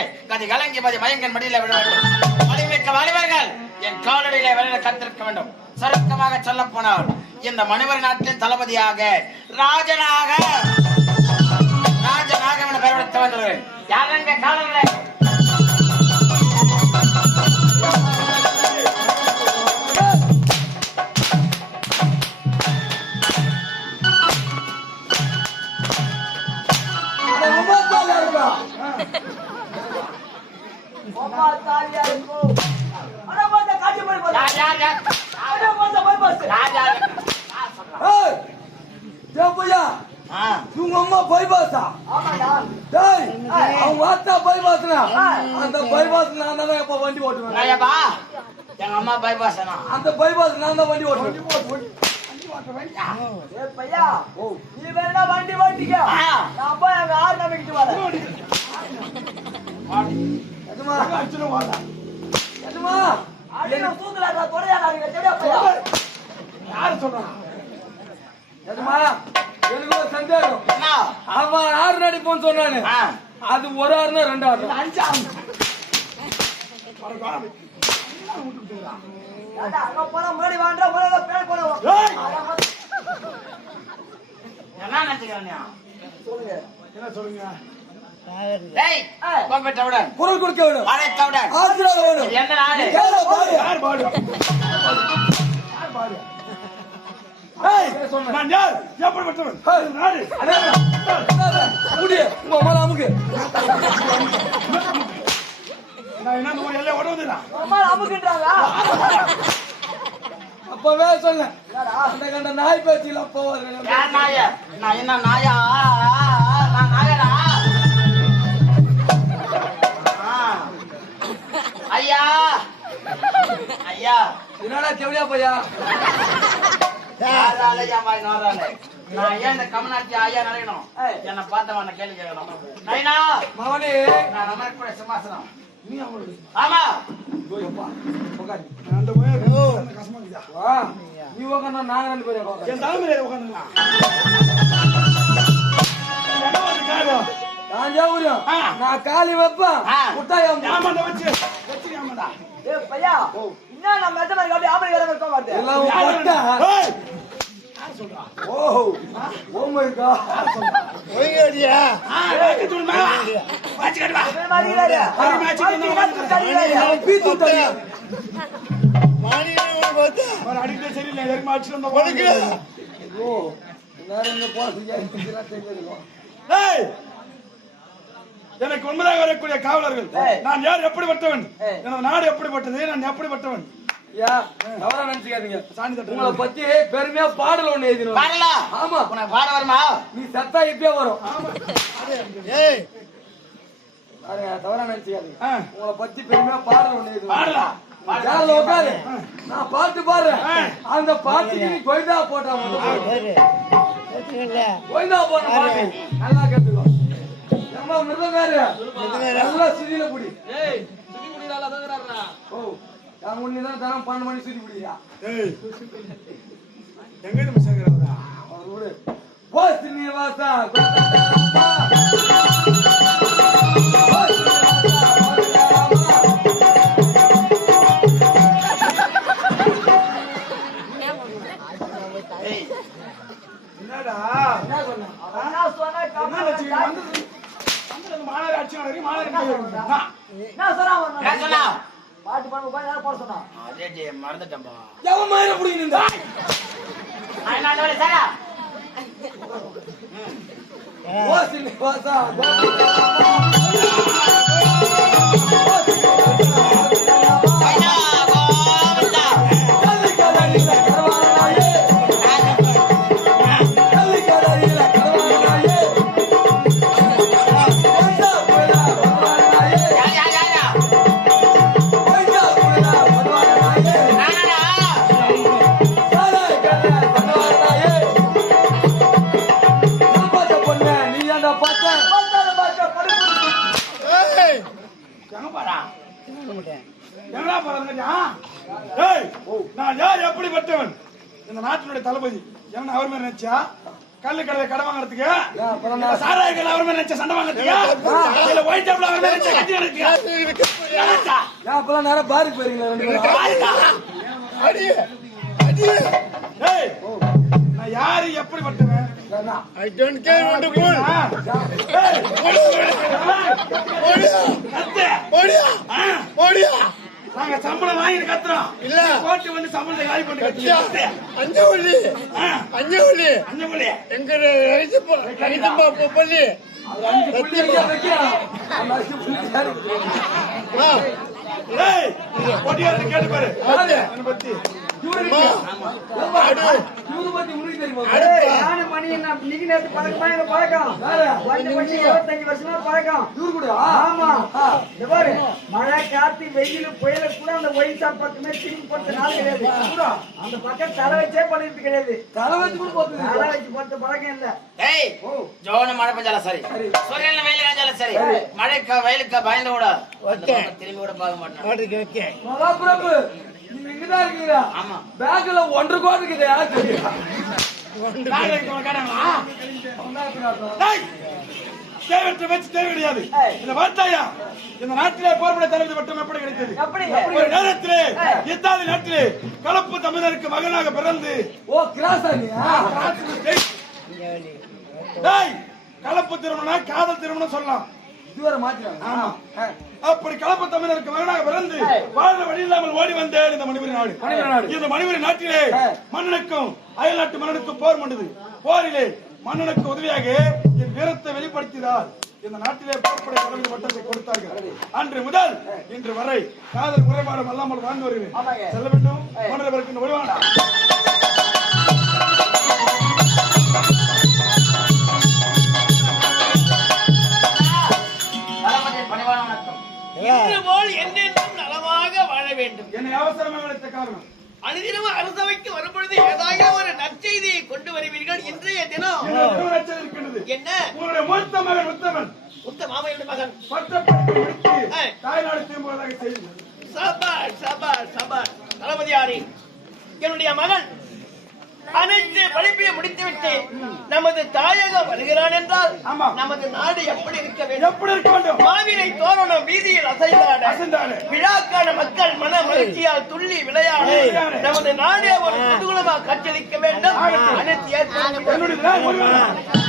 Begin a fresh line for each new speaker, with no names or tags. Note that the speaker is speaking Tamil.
கதை கதி கலங்கி மதி மயங்கன் மடியில விட வேண்டும். வலிமிக்க வாலிபர்கள் என் காலடியிலே வெளியில கத்திருக்க வேண்டும். சரக்கமாக சொல்ல போனால் இந்த மணிவர் நாட்டின் தளபதியாக ராஜனாக ராஜனாக பெயர் எடுத்து வந்தது யாருங்க காலங்களே
உங்க அம்மா பைபாஸா டேய் அவங்க அத்தா பைபாஸ்னா அந்த பைபாஸ் நான் தான் எப்ப வண்டி ஓட்டுவேன்
எங்க அம்மா பைபாசனா
அந்த பைபாஸ் நான் தான் வண்டி ஓட்டுவேன்
பையா நீ வேணா வண்டி ஓட்டிக்க நான் போய் நம்பிக்கிட்டு வரேன் பையா
எதுமா? எனக்கு ஒரு சந்தேகம். அவன் ஆறு நடிப்போன்னு சொன்னானு. அது ஒரு ஆறுனா ரெண்டு ஆறு.
பேர் போனா
என்ன
சொல்லுங்க?
குரல் கொடுக்க வேணும். ஆசீர்வாதம் வேணும். கேள பாரு ஏய், சொன்னேன்.
நான் யார்? எப்படிப்பட்டவன்? நாடு.
அடே, அடே, முடி, உங்க அமுக்கு.
நான் என்ன எல்லாம் உடவுதுடா
அம்மா அமுக்குன்றாங்க
அப்பவே சொன்னேன். அந்த கண்ட நாய் பேச்சில போவாது
யார் நாய? நான் என்ன நாயா? நான் நாயடா ஐயா. ஐயா.
என்னடா செவடியா பையா?
நான் ஏன் இந்த கமனாட்சி ஐயா நினைக்கணும். என்னை பார்த்தவன் கேள்வி கேட்கணும்? நைனா.
மவனே.
நான் அமரக்கூடிய சிம்மாசனம். ஆமா.
உட்காரு.
அந்த உயர் அந்த கஷ்டமா இருக்குதா
வா, நீ உட்காந்தா நாங்க ரெண்டு பேரும் உட்காந்து
என் தலைமையில உட்காந்துங்களா என்ன வந்து காரியம்
நான் ஜாவுரியம்.
ஆ.
நான் காலி வைப்பேன்.
ஆ.
முட்டாய்
ஏமாண்ட வச்சு வச்சு? ஏமாண்டா
ஏ பையா என்ன நம்ம மெத்த மாதிரி அப்படியே ஆம்பளை வேற இருக்க மாட்டேன்
எல்லாம் உன் பட்டா.
ஏய்.
ஓஹோ ஓ மை. காட்
ஆ வாக்கி சொல்லுமா வாச்சி கட்டுவா
மாதிரி வேற
ஆ, மேட்ச்
மாதிரி
பீத்து விட்டாங்க.
ஒரு அடிக்கடி சரியில்லை எதுக்கு அடிச்சு வந்த
ஓ எல்லாரும் இங்க போறது ஏன் தெரியும்
ஏய் எனக்கு உண்மையாக வரக்கூடிய காவலர்கள்.
ஏய்.
நான் யார் எப்படிப்பட்டவன்?
ஏய்.
எனது நாடு எப்படிப்பட்டது? நான் எப்படிப்பட்டவன்?
யா தவறா நினைச்சுக்காதீங்க.
சாணி தட்டு
உங்களை பத்தி பெருமையா பாடல் ஒண்ணு எழுதினோம்.
பாடலா?
ஆமா.
உனக்கு பாட வருமா?
நீ சத்தா இப்பயே வரும். பாருங்க, தவறா நினைச்சுக்காதீங்க. உங்களை பத்தி பெருமையா பாடல் ஒண்ணு எழுதினோம்.
பாடலா?
உட்காரு. நான் பாட்டு பாடுறேன். அந்த பாட்டுக்கு நீ கொய்தா போட்டா. கொய்தா போட்ட பாட்டு நல்லா கேட்டுக்கோ. ஏம்மா மிருதங்காரு நல்லா சிதியில புடி ஓ நான் உன்னை தான் தரம் பன்னெண்டு மணி சுத்தி புடியா
ஏய் எங்க இருந்து சேர்க்கிறதா
அவர் விடு ஓ சீனிவாசா கோதண்டராமா.
மறந்துட்டேன்பா.
எவன் மயிரை
சாரா.
சீனிவாசா
எங்கடா போறாங்க ஏய் நான் யார் எப்படிப்பட்டவன் இந்த நாட்டினுடைய தளபதி. என்ன அவர் மாதிரி நினைச்சா கல்லு கடலை கடை வாங்குறதுக்கு? சாராய கடை அவர் மேல நினைச்ச சண்டை வாங்குறதுக்கு? இல்ல ஒயிட் டேப்ல அவர் மேல நினைச்ச
ஏன் அப்பெல்லாம் நேரம் பாருக்கு போறீங்களா ரெண்டு பேரும்?
ஏய், நான் யாரு
care what to call.
ஆ, ஏய், கத்து.
ஓடியா
ஆ,
ஓடியா
நாங்க சம்பளம் வாங்கிட்டு கத்துறோம்.
இல்ல.
கோர்ட்டு வந்து சம்பளத்தை காலி பண்ணி
கத்தியா
கத்து.
அஞ்சு உள்ளி
ஆ,
அஞ்சு உள்ளி
அஞ்சு புள்ளி.
எங்க ரைத்து ரைத்து பள்ளி
கேட்டு பாரு.
தெரியுமா?
மணி என்ன? இன்னைக்கு நேத்து பழக்கமா? எங்க பழக்கம். இருபத்தஞ்சு வருஷமா பழக்கம்.
இவரு கூடயா?
ஆமா.
ஆ.
இந்த பாரு மழை காத்து வெயில் புயல கூட அந்த ஷாப் பக்கமே திரும்பி போட்ட நாள் கிடையாது. கூட அந்த பக்கம் தலை வச்சே பண்ணிட்டு கிடையாது.
தலை வச்சு கூட போத்துது.
தலை வச்சு போட்ட பழக்கம் இல்ல.
ஏய் ஜோனு மழை பெஞ்சாலும் சரி. சூரியன் வெயில் காய்ச்சாலும் சரி. மழைக்கு வெயிலுக்கு பயந்து கூட. திரும்பி கூட பார்க்க மாட்டேன்.
ஓகே
நீங்க இங்கதான் இருக்கீங்களா?
ஆமா.
பேங்க்ல ஒன்றரை கோடி இருக்குது, யாருக்கு? தெரியும்?
தேவையற்ற பேச்சு தேவை கிடையாது. இந்த வார்த்தையா? இந்த நாட்டிலே போர்படை தலைவர் பட்டம் எப்படி கிடைத்தது? ஒரு நேரத்திலே இத்தாலி நாட்டிலே கலப்பு தமிழருக்கு மகனாக பிறந்து
ஓ
கலப்பு திருமணம் காதல் திருமணம் சொல்லலாம்.
இதுவரை
ஆமா.
ஆ.
அப்படி கலப்பு தமிழருக்கு மகனாக பிறந்து வாழ வழி இல்லாமல் ஓடி வந்தேன் இந்த மணிபுரி நாடு. இந்த மணிபுரி நாட்டிலே. மன்னனுக்கும் அயல் நாட்டு மன்னனுக்கும் போர் மண்டது போரிலே மன்னனுக்கு உதவியாக என் வீரத்தை வெளிப்படுத்தினார் இந்த நாட்டிலே போர்ப்படை கடவுள் பட்டத்தை கொடுத்தார்கள் அன்று முதல் இன்று வரை காதல் குறைபாடு அல்லாமல் வாழ்ந்து வருகிறேன்
ஆமாங்க.
செல்ல வேண்டும் பிறக்கின்ற ஒளிவானா காரணம்.
அனுதினமும் அரசவைக்கு வரும்பொழுது ஏதாவது ஒரு நற்செய்தியை கொண்டு வருவீர்கள் இன்றைய தினம்.
இருக்கின்றது
என்ன?
உங்களுடைய மூத்த மகன் உத்தமன்.
உத்த மாமையுடைய மகன்?
பட்டப்படிப்பு முடித்து. தாய்நாடு திரும்புவதாக செய்தி
சபாஷ் சபாஷ் சபாஷ் தளபதியாரி என்னுடைய மகன். அனைத்து படிப்பையும் முடித்துவிட்டு நமது தாயகம் வருகிறான் என்றால். நமது நாடு எப்படி இருக்க வேண்டும்?
எப்படி இருக்க வேண்டும்?
மாவினை தோரணம் வீதியில் அசைந்தாட
அசைந்தாடு.
விழாக்கான மக்கள் மன மகிழ்ச்சியால் துள்ளி விளையாட. நமது நாடே ஒரு குதூகலமாக காட்சியளிக்க வேண்டும். அனைத்து
ஒளிவானா